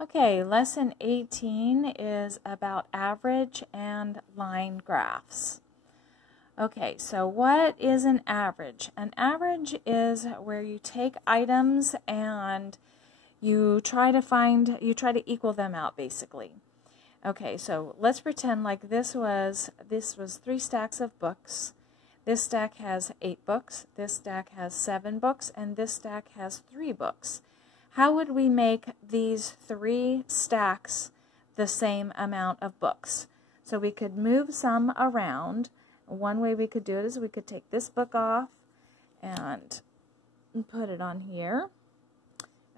Okay, lesson 18 is about average and line graphs. Okay, so what is an average? An average is where you take items and you try to equal them out basically. Okay, so let's pretend like this was 3 stacks of books. This stack has 8 books, this stack has 7 books, and this stack has 3 books. How would we make these 3 stacks the same amount of books? So we could move some around. One way we could do it is we could take this book off and put it on here.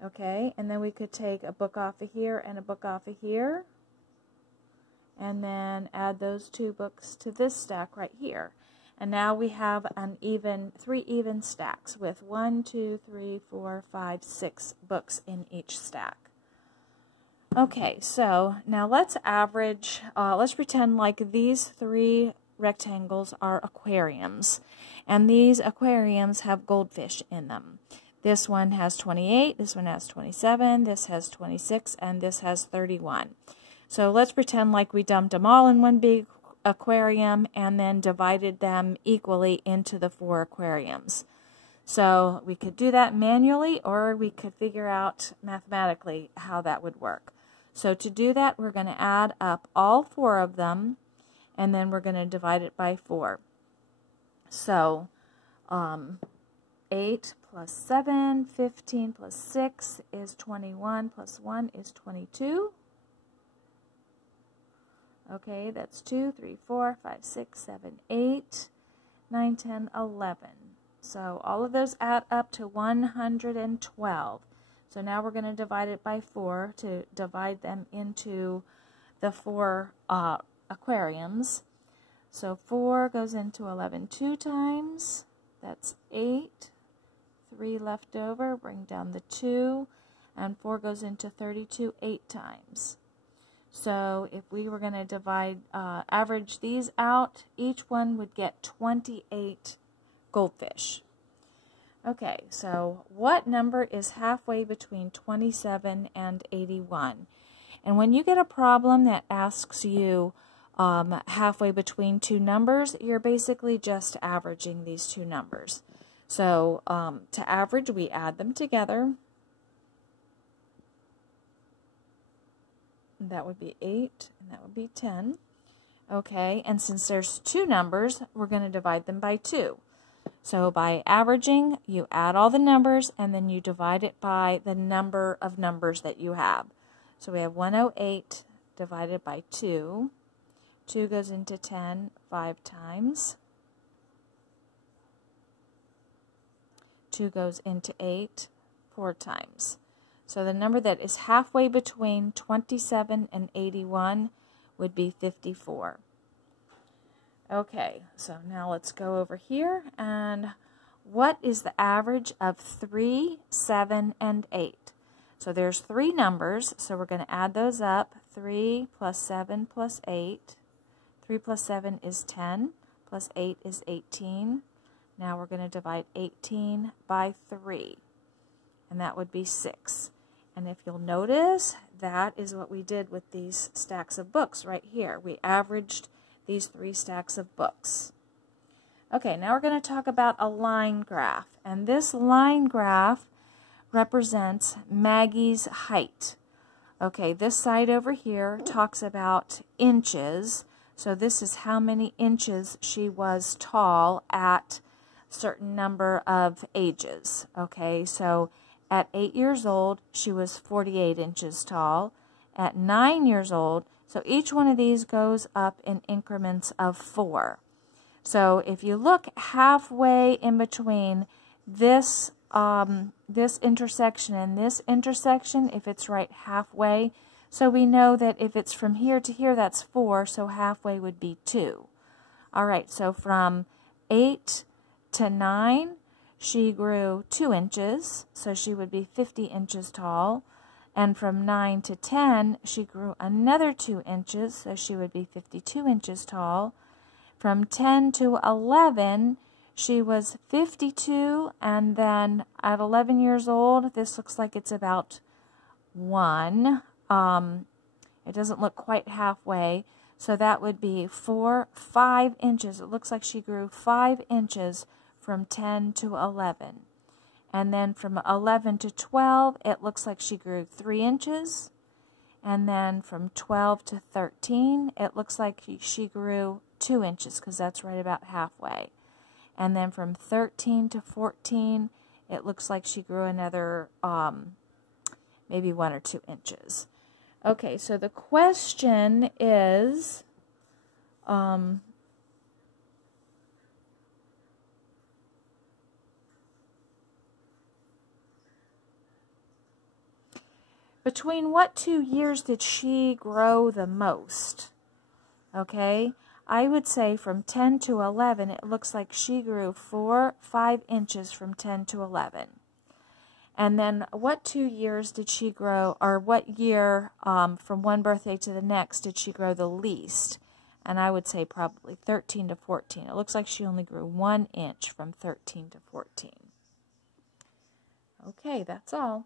Okay, and then we could take a book off of here and a book off of here, and then add those 2 books to this stack right here. And now we have 3 even stacks with 1, 2, 3, 4, 5, 6 books in each stack. Okay, so now let's average, let's pretend like these 3 rectangles are aquariums. And these aquariums have goldfish in them. This one has 28, this one has 27, this has 26, and this has 31. So let's pretend like we dumped them all in one big aquarium and then divided them equally into the 4 aquariums. So we could do that manually, or we could figure out mathematically how that would work. So to do that, we're going to add up all 4 of them, and then we're going to divide it by 4. So 8 plus 7, 15 plus 6 is 21, plus 1 is 22. Okay, that's 2, 3, 4, 5, 6, 7, 8, 9, 10, 11. So all of those add up to 112. So now we're going to divide it by 4 to divide them into the 4 aquariums. So 4 goes into 11 2 times. That's 8. 3 left over, bring down the 2. And 4 goes into 32 8 times. So if we were going to average these out, each one would get 28 goldfish. Okay, so what number is halfway between 27 and 81? And when you get a problem that asks you halfway between 2 numbers, you're basically just averaging these 2 numbers. So to average, we add them together. That would be 8, and that would be 10. Okay, and since there's 2 numbers, we're going to divide them by 2. So by averaging, you add all the numbers, and then you divide it by the number of numbers that you have. So we have 108 divided by 2. 2 goes into 10 5 times. 2 goes into 8 4 times. So the number that is halfway between 27 and 81 would be 54. Okay, so now let's go over here. And what is the average of 3, 7, and 8? So there's 3 numbers, so we're going to add those up. 3 plus 7 plus 8. 3 plus 7 is 10, plus 8 is 18. Now we're going to divide 18 by 3, and that would be 6. And if you'll notice, that is what we did with these stacks of books right here. We averaged these 3 stacks of books. Okay, now we're going to talk about a line graph. And this line graph represents Maggie's height. Okay, this side over here talks about inches. So this is how many inches she was tall at a certain number of ages. Okay, so at 8 years old, she was 48 inches tall. At 9 years old, so each one of these goes up in increments of 4. So if you look halfway in between this this intersection and this intersection, if it's right halfway, so we know that if it's from here to here, that's 4, so halfway would be 2. All right, so from 8 to 9, she grew 2 inches, so she would be 50 inches tall. And from 9 to 10, she grew another 2 inches, so she would be 52 inches tall. From 10 to 11, she was 52, and then at 11 years old, this looks like it's about 1 It doesn't look quite halfway. So that would be 5 inches. It looks like she grew 5 inches from 10 to 11. And then from 11 to 12, it looks like she grew 3 inches. And then from 12 to 13, it looks like she grew 2 inches, because that's right about halfway. And then from 13 to 14, it looks like she grew another maybe 1 or 2 inches. Okay, so the question is, between what 2 years did she grow the most? Okay, I would say from 10 to 11, it looks like she grew 5 inches from 10 to 11. And then what 2 years did she grow, or what year from one birthday to the next did she grow the least? And I would say probably 13 to 14. It looks like she only grew 1 inch from 13 to 14. Okay, that's all.